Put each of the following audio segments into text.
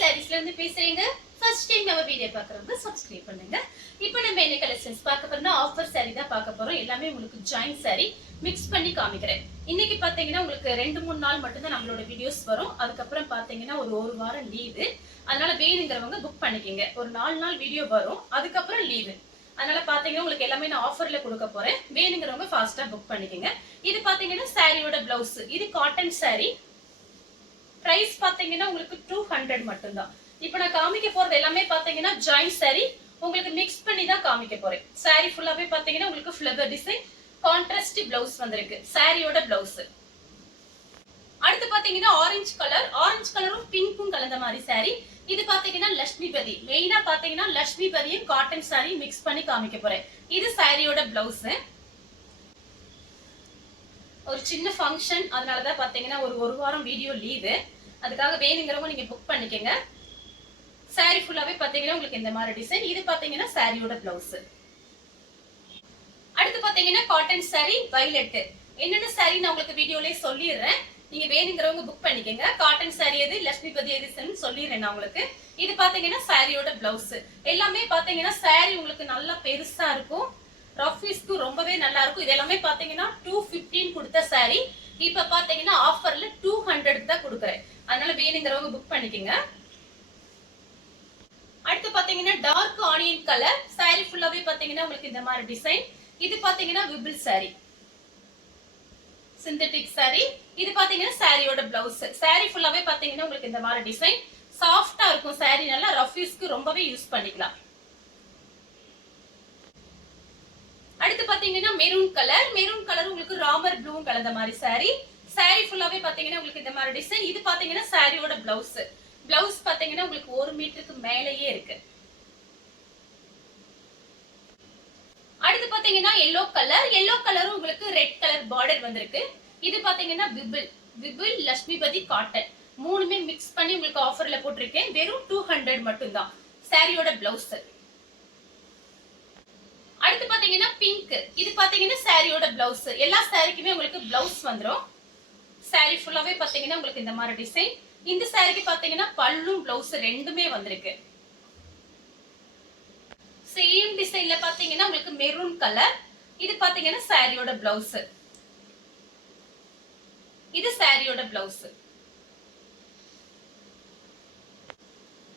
சாரீஸ்ல இருந்து பேசுறீங்க. First time நம்ம வீடியோ பார்க்கறவங்க சப்ஸ்கிரைப் பண்ணுங்க. இப்போ நம்ம என்ன கலெக்ஷன்ஸ் பார்க்க போறோம்னா ஆஃபர் saree தான் பார்க்க போறோம். எல்லாமே உங்களுக்கு ஜாயிண்ட் saree மிக்ஸ் பண்ணி காமிக்கிறேன். இன்னைக்கு பாத்தீங்கன்னா உங்களுக்கு 2-3 நாள் மட்டும் தான் நம்மளோட வீடியோஸ் வரும். அதுக்கப்புறம் பாத்தீங்கன்னா ஒரு வாரம் லீவு. அதனால வேணுங்கிறவங்க புக் பண்ணிக்கங்க. ஒரு 4 நாள் வீடியோ வரும். அதுக்கப்புறம் லீவு. அதனால பாத்தீங்கன்னா உங்களுக்கு எல்லாமே நான் ஆஃபர்ல கொடுக்க போறேன். வேணுங்கிறவங்க ஃபாஸ்டா புக் பண்ணிக்கங்க. இது பாத்தீங்கன்னா சாரியோட பிளவுஸ். இது காட்டன் saree. பிரைஸ் பாத்தீங்கன்னா உங்களுக்கு 200 மட்டும் தான். இப்போ நான் காமிக்க போறது எல்லாமே பாத்தீங்கன்னா ஜாயிண்ட் saree. உங்களுக்கு மிக்ஸ் பண்ணி தான் காமிக்க போறேன். saree ஃபுல்லாவே பாத்தீங்கன்னா உங்களுக்கு ஃப்ளவர் டிசைன், கான்ட்ராஸ்ட் பிளவுஸ் வந்திருக்கு. சாரியோட பிளவுஸ். அடுத்து பாத்தீங்கன்னா ஆரஞ்சு கலரும் பிங்க்கும் கலந்த மாதிரி saree. இது பாத்தீங்கன்னா லட்சுமிபதி. மெயினா பாத்தீங்கன்னா லட்சுமிபதியும் காட்டன் saree மிக்ஸ் பண்ணி காமிக்க போறேன். இது சாரியோட பிளவுஸ். ஒரு சின்ன ஃபங்க்ஷன், அதனாலதான் பாத்தீங்கன்னா ஒரு வாரம் வீடியோ லீவு. அதுக்காக வேணுங்கிறவங்க நீங்க புக் பண்ணிக்கங்க. saree ஃபுல்லாவே பாத்தீங்கன்னா உங்களுக்கு இந்த மாதிரி டிசைன். இது பாத்தீங்கன்னா சாரியோட பிளவுஸ். அடுத்து பாத்தீங்கன்னா காட்டன் saree வயலட். என்னென்ன saree நான் உங்களுக்கு வீடியோலயே சொல்லிடுறேன். நீங்க வேணுங்கிறவங்க புக் பண்ணிக்கங்க. காட்டன் saree எது, லட்சுமிபதி எதுன்னு சொல்லிடுறேன் நான் உங்களுக்கு. இது பாத்தீங்கன்னா சாரியோட பிளவுஸ். எல்லாமே பாத்தீங்கன்னா saree உங்களுக்கு நல்லா பெருசா இருக்கும். ரஃபீஸ்க்கு ரொம்பவே நல்லா இருக்கும். இது எல்லாமே பாத்தீங்கன்னா 215 கொடுத்த saree. இப்ப பாத்தீங்கன்னா ஆஃபர்ல 200 தான் கொடுக்குறேன். அதனால வேணுங்கிறவங்க புக் பண்ணிக்கங்க. அடுத்து பாத்தீங்கன்னா டார்க் ஆனியன் கலர் saree ஃபுல்லாவே பாத்தீங்கன்னா உங்களுக்கு இந்த மாதிரி டிசைன். இது பாத்தீங்கன்னா விபிள் saree, சிந்தட்டிக் saree. இது பாத்தீங்கன்னா சாரியோட பிளவுஸ். saree ஃபுல்லாவே பாத்தீங்கன்னா உங்களுக்கு இந்த மாதிரி டிசைன். சாஃப்டா இருக்கும் saree, நல்லா ரஃபீஸ்க்கு ரொம்பவே யூஸ் பண்ணிக்கலாம். அடுத்து பாத்தீங்கன்னா மெரூன் கலர் உங்களுக்கு ராமர் ப்ளூ கலந்த மாதிரி saree. saree ஃபுல்லாவே பாத்தீங்கன்னா உங்களுக்கு இந்த மாதிரி டிசைன். இது பாத்தீங்கன்னா சாரியோட பிளவுஸ். பிளவுஸ் பாத்தீங்கன்னா உங்களுக்கு 1 மீட்டருக்கு மேலேயே இருக்கு. அடுத்து பாத்தீங்கன்னா எல்லோ கலரும் உங்களுக்கு ரெட் கலர் பார்டர் வந்திருக்கு. இது பாத்தீங்கன்னா விபிள் லட்சுமிபதி காட்டன் மூணுமே மிக்ஸ் பண்ணி உங்களுக்கு ஆஃபர்ல போட்டிருக்கேன். வெறும் 200 மட்டும் தான். சாரியோட பிளவுஸ். அடுத்து பாத்தீங்கன்னா பிங்க். இது பாத்தீங்கன்னா சாரியோட பிளவுஸ். எல்லா சாரிக்குமே உங்களுக்கு பிளவுஸ் வந்துரும். saree ஃபுல்லாவே பாத்தீங்கன்னா உங்களுக்கு இந்த மாதிரி டிசைன். இந்த சாரிக்கு பாத்தீங்கன்னா பல்லும் பிளவுஸ் ரெண்டுமே வந்திருக்கு. சேம் டிசைன்ல பாத்தீங்கன்னா உங்களுக்கு மெரூன் கலர். இது பாத்தீங்கன்னா சாரியோட பிளவுஸ். இது சாரியோட பிளவுஸ்.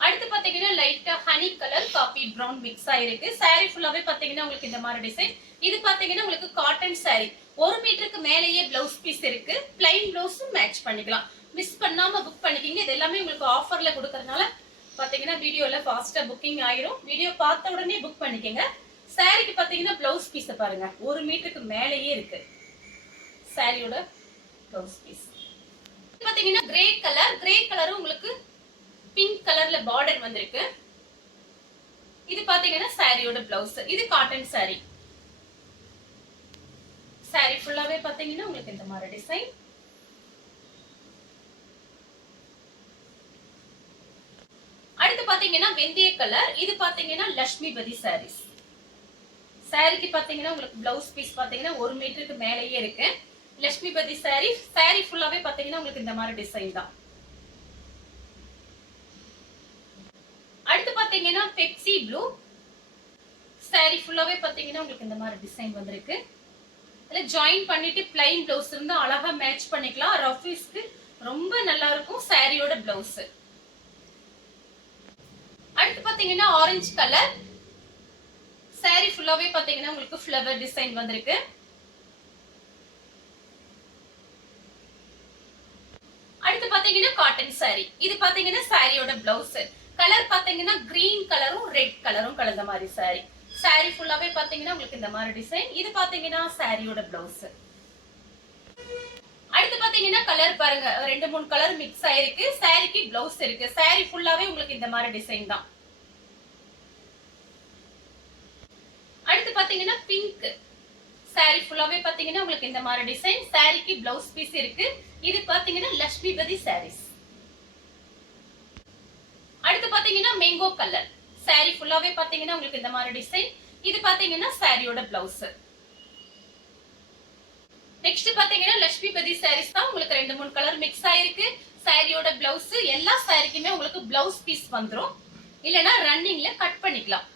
அடுத்து பாத்தீங்கன்னா லைட்டா honey colour coffee brown mix ஆயிருக்கு. saree ஃபுல்லாவே பாத்தீங்கன்னா உங்களுக்கு இந்த மாதிரி டிசைன். இது பாத்தீங்கன்னா உங்களுக்கு காட்டன் saree. 1 மீட்டருக்கு மேலேயே பிளவுஸ் பீஸ் இருக்கு. பிளைன் பிளவுஸும் மேட்ச் பண்ணிக்கலாம். மிஸ் பண்ணாம புக் பண்ணிக்கிங்க. இது எல்லாமே உங்களுக்கு ஆஃபர்ல கொடுக்கறதுனால பாத்தீங்கன்னா வீடியோல ஃபாஸ்டா புக்கிங் ஆயிரும். வீடியோ பார்த்த உடனே புக் பண்ணிக்கங்க. சாரிக்கு பாத்தீங்கன்னா பிளவுஸ் பீஸ் பாருங்க, 1 மீட்டருக்கு மேலேயே இருக்கு சாரியோட பிளவுஸ் பீஸ். பாத்தீங்கன்னா கிரே கலரும் உங்களுக்கு பிங்க் கலர்ல பார்டர் வந்திருக்கு. இது பாத்தீங்கன்னா சாரியோட பிளவுஸ். இது காட்டன் saree. saree ஃபுல்லாவே பாத்தீங்கன்னா உங்களுக்கு இந்த மாதிரி டிசைன். அடுத்து பாத்தீங்கன்னா வெந்தய கலர். இது பாத்தீங்கன்னா லட்சுமிபதி sarees. சாரிக்கு பாத்தீங்கன்னா உங்களுக்கு பிளவுஸ் பீஸ் பாத்தீங்கன்னா 1 மீட்டருக்கு மேலேயே இருக்கு. லட்சுமிபதி saree. saree ஃபுல்லாவே பாத்தீங்கன்னா உங்களுக்கு இந்த மாதிரி டிசைன் தான். அடுத்து பாத்தீங்கன்னா பெப்சி ப்ளூ. saree ஃபுல்லாவே பாத்தீங்கன்னா உங்களுக்கு இந்த மாதிரி டிசைன் வந்திருக்கு. இதுல ஜாயின் பண்ணிட்டு பிளைன் பிளவுஸ் இருந்தா அழகா மேட்ச் பண்ணிக்கலாம். ரஃபீஸ்க்கு ரொம்ப நல்லா இருக்கும் சாரியோட பிளவுஸ். அடுத்து பாத்தீங்கன்னா ஆரஞ்சு கலர். saree ஃபுல்லாவே பாத்தீங்கன்னா உங்களுக்கு ஃப்ளவர் டிசைன் வந்திருக்கு. அடுத்து பாத்தீங்கன்னா காட்டன் saree. இது பாத்தீங்கன்னா சாரியோட பிளவுஸ். கலர் பாத்தீங்கன்னா கிரீன் கலரும் ரெட் கலரும் கலந்த மாதிரி saree. saree ஃபுல்லாவே பாத்தீங்கன்னா உங்களுக்கு இந்த மாதிரி டிசைன். இது பாத்தீங்கன்னா சாரியோட பிளவுஸ். அடுத்து பாத்தீங்கன்னா கலர் பாருங்க, 2-3 கலர் மிக்ஸ் ஆயிருக்கு. சாரிக்கு பிளவுஸ் இருக்கு. saree ஃபுல்லாவே உங்களுக்கு இந்த மாதிரி டிசைன் தான். அடுத்து பாத்தீங்கன்னா பிங்க். saree ஃபுல்லாவே பாத்தீங்கன்னா உங்களுக்கு இந்த மாதிரி டிசைன். சாரிக்கு பிளவுஸ் பீஸ் இருக்கு. இது பாத்தீங்கன்னா லட்சுமிபதி sarees. அடுத்து பாத்தீங்கன்னா மேங்கோ கலர். saree ஃபுல்லாவே பாத்தீங்கன்னா உங்களுக்கு இந்த மாதிரி டிசைன். இது பாத்தீங்கன்னா சாரியோட பிளவுஸ். நெக்ஸ்ட் பாத்தீங்கன்னா லட்சுமிபதி sarees தான். உங்களுக்கு 2-3 கலர் மிக்ஸ் ஆயிருக்கு. சாரியோட பிளவுஸ் எல்லா சாரிக்குமே உங்களுக்கு பிளவுஸ் பீஸ் வந்துரும். இல்லனா ரன்னிங்ல கட் பண்ணிக்கலாம்.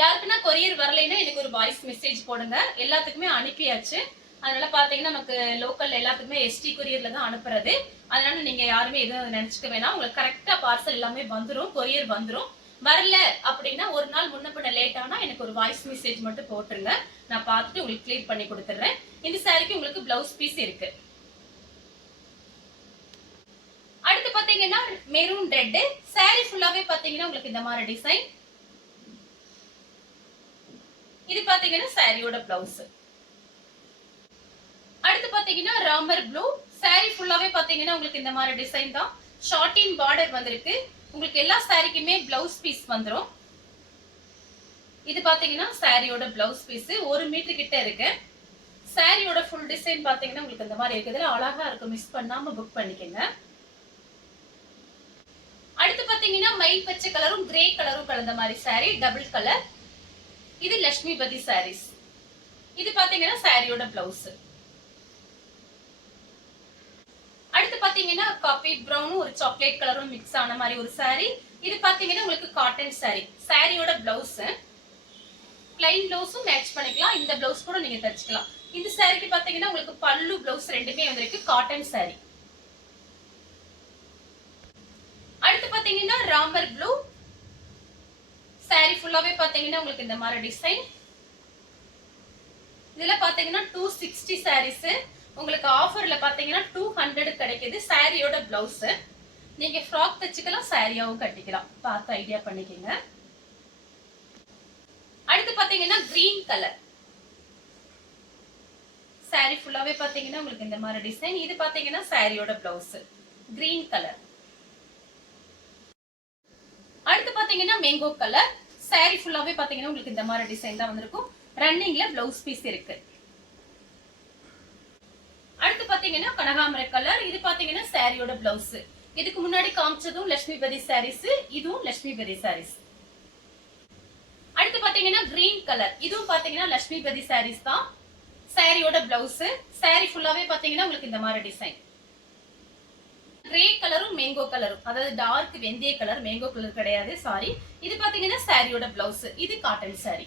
யாருக்குன்னா கொரியர் வரலைன்னா எனக்கு ஒரு வாய்ஸ் மெசேஜ் போடுங்க. எல்லாத்துக்குமே அனுப்பியாச்சு. அதனால பாத்தீங்கன்னா நமக்கு லோக்கல் எல்லாத்துக்குமே எஸ்டி கொரியர்ல தான் அனுப்புறது. அதனால நீங்க யாருமே எதுவும் நினைச்சுக்க வேணாம். உங்களுக்கு கரெக்டா பார்சல் எல்லாமே வந்துரும், கொரியர் வந்துரும். வரல அப்படின்னா ஒரு நாள் முன்ன பின்ன லேட் ஆனா எனக்கு ஒரு வாய்ஸ் மெசேஜ் மட்டும் போட்டுருங்க. நான் பார்த்துட்டு உங்களுக்கு கிளியர் பண்ணி கொடுத்துறேன். இந்த சாரிக்கு உங்களுக்கு பிளவுஸ் பீஸ் இருக்கு. அடுத்து பாத்தீங்கன்னா மெரூன் ரெட் சாரி ஃபுல்லாவே பாத்தீங்கன்னா உங்களுக்கு இந்த மாதிரி டிசைன். இது பாத்தீங்கன்னா சாரியோட பிளவுஸ். அடுத்து பாத்தீங்கன்னா ராமர் ப்ளூ சாரி ஃபுல்லாவே பாத்தீங்கன்னா உங்களுக்கு இந்த மாதிரி டிசைன் தான். ஷார்ட்டின் பார்டர் வந்திருக்கு. உங்களுக்கு எல்லா சாரிக்குமே பிளவுஸ் பீஸ் வந்துரும். இது பாத்தீங்கன்னா சாரியோட பிளவுஸ் பீஸ் 1 மீட்டர் கிட்ட இருக்கு. சாரியோட ஃபுல் டிசைன் பாத்தீங்கன்னா உங்களுக்கு இந்த மாதிரி இருக்குதுல அழகா இருக்கு. மிஸ் பண்ணாம புக் பண்ணிக்கங்க. அடுத்து பாத்தீங்கன்னா மயில் பச்சை கலரும் கிரே கலரும் கலந்த மாதிரி சாரி டபுள் கலர். இது லட்சுமிபதி சாரீஸ். இது பாத்தீங்கன்னா சாரியோட பிளவுஸ். அடுத்து பாத்தீங்கன்னா காபி பிரவுன் ஒரு சாக்லேட் கலரும் மிக்ஸ் ஆன மாதிரி ஒரு சாரி. இது பாத்தீங்கன்னா உங்களுக்கு காட்டன் சாரி. சாரியோட பிளவுஸ் பிளைன் பிளவுஸும் மேட்ச் பண்ணிக்கலாம். இந்த பிளவுஸ் கூட நீங்க தச்சுக்கலாம். இந்த சாரிக்கு பாத்தீங்கன்னா உங்களுக்கு பல்லு பிளவுஸ் ரெண்டுமே வந்திருக்கு. Cotton sorry. அடுத்து பாத்தீங்கன்னா ராமர் ப்ளூ சாரி ஃபுல்லாவே பாத்தீங்கன்னா உங்களுக்கு இந்த மாதிரி டிசைன். இதுல பாத்தீங்கன்னா 260 சாரீஸ் உங்களுக்கு ஆஃபர்ல பாத்தீங்கன்னா 200 கிடைக்குது. சாரியோட பிளவுஸ் நீங்க ஃப்ராக் தச்சுக்கலாம், சாரியாவும் கட்டிக்கலாம். பார்த்து ஐடியா பண்ணிக்கங்க. அடுத்து பாத்தீங்கன்னா கிரீன் கலர் சாரி ஃபுல்லாவே பாத்தீங்கன்னா உங்களுக்கு இந்த மாதிரி டிசைன். இது பாத்தீங்கன்னா சாரியோட பிளவுஸ் கிரீன் கலர். அடுத்து பாத்தீங்கன்னா மேங்கோ கலர் சாரி ஃபுல்லாவே பாத்தீங்கன்னா உங்களுக்கு இந்த மாதிரி டிசைன் தான் வந்திருக்கும். ரன்னிங்ல பிளவுஸ் பீஸ் இருக்கு. அடுத்து பாத்தீங்கன்னா கனகாமர கலர். இது பாத்தீங்கன்னா சாரியோட பிளவுஸ். இதுக்கு முன்னாடி காமிச்சதும் லட்சுமிபதி சாரீஸ், இதுவும் லட்சுமிபதி சாரீஸ். அடுத்து பாத்தீங்கன்னா கிரீன் கலர். இதுவும் பாத்தீங்கன்னா லட்சுமிபதி சாரீஸ் தான். சாரியோட பிளவுஸ். சாரி ஃபுல்லாவே பாத்தீங்கன்னா உங்களுக்கு இந்த மாதிரி டிசைன். கிரே கலரும் மேங்கோ கலரும், அதாவது டார்க் வெந்தய கலர், மேங்கோ கலர் கிடையாது, சாரி. இது பாத்தீங்கன்னா சாரியோட பிளவுஸ். இது காட்டன் சாரி.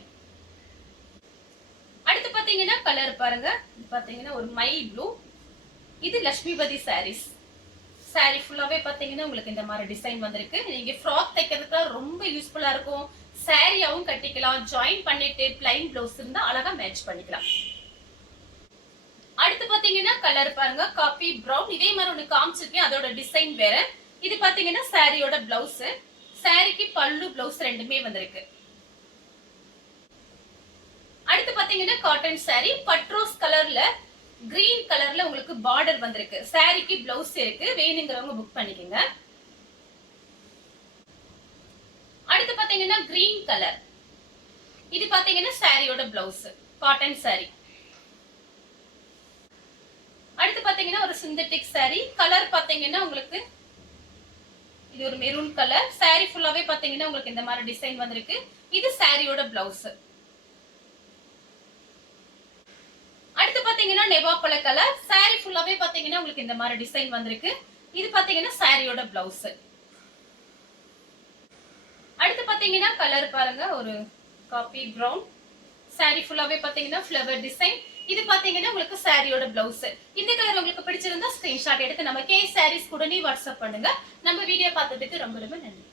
அடுத்து பாத்தீங்கன்னா கலர் பாருங்க. இது பாத்தீங்கன்னா ஒரு மைல் ப்ளூ. இது லட்சுமிபதி சாரீஸ். சாரி ஃபுல்லாவே பாத்தீங்கன்னா உங்களுக்கு இந்த மாதிரி டிசைன் வந்திருக்கு. நீங்க ஃப்ராக் தைக்கிறதுக்கு ரொம்ப யூஸ்ஃபுல்லா இருக்கும். சாரியாவும் கட்டிக்கலாம். ஜாயின் பண்ணிட்டு பிளைன் பிளவுஸ் இருந்தா அழகா மேட்ச் பண்ணிக்கலாம். அடுத்து பாத்தீங்கன்னா கலர் பாருங்க காபி பிரவுன். இதே மாதிரி ஒண்ணு காமிச்சிருக்கேன், அதோட டிசைன் வேற. இது பாத்தீங்கன்னா சாரியோட பிளவுஸ். சாரிக்கு பல்லு பிளவுஸ் ரெண்டுமே வந்திருக்கு. அடுத்து பாத்தீங்கன்னா காட்டன் சாரி பட்ரோஸ் கலர்ல கிரீன் கலர்ல உங்களுக்கு பார்டர் வந்திருக்கு. சாரிக்கு பிளவுஸ் இருக்கு. வேணுங்கிறவங்க புக் பண்ணிக்கங்க. அடுத்து பாத்தீங்கன்னா கிரீன் கலர். இது பாத்தீங்கன்னா சாரியோட பிளவுஸ் காட்டன் சாரி. அடுத்து பாத்தீங்கன்னா ஒரு சிந்தட்டிக் சாரி. கலர் பாத்தீங்கன்னா உங்களுக்கு இது ஒரு மெரூன் கலர். சாரி ஃபுல்லாவே பாத்தீங்கன்னா உங்களுக்கு இந்த மாதிரி டிசைன் வந்திருக்கு. இது சாரியோட பிளவுஸ். அடுத்து பாத்தீங்கன்னா நெவாப்பழ கலர். சாரி ஃபுல்லாவே பாத்தீங்கன்னா உங்களுக்கு இந்த மாதிரி டிசைன் வந்திருக்கு. இது பாத்தீங்கன்னா சாரியோட பிளவுஸ். அடுத்து பாத்தீங்கன்னா கலர் பாருங்க ஒரு காபி பிரவுன். சாரி ஃபுல்லாவே பாத்தீங்கன்னா ஃப்ளவர் டிசைன். இது பாத்தீங்கன்னா உங்களுக்கு சாரியோட பிளவுஸ். இந்த கலர் உங்களுக்கு பிடிச்சிருந்தா ஸ்கிரீன்ஷாட் எடுத்து நம்ம கே சாரீஸ் கூட வாட்ஸ்அப் பண்ணுங்க. நம்ம வீடியோ பார்த்ததுக்கு ரொம்ப ரொம்ப நன்றி.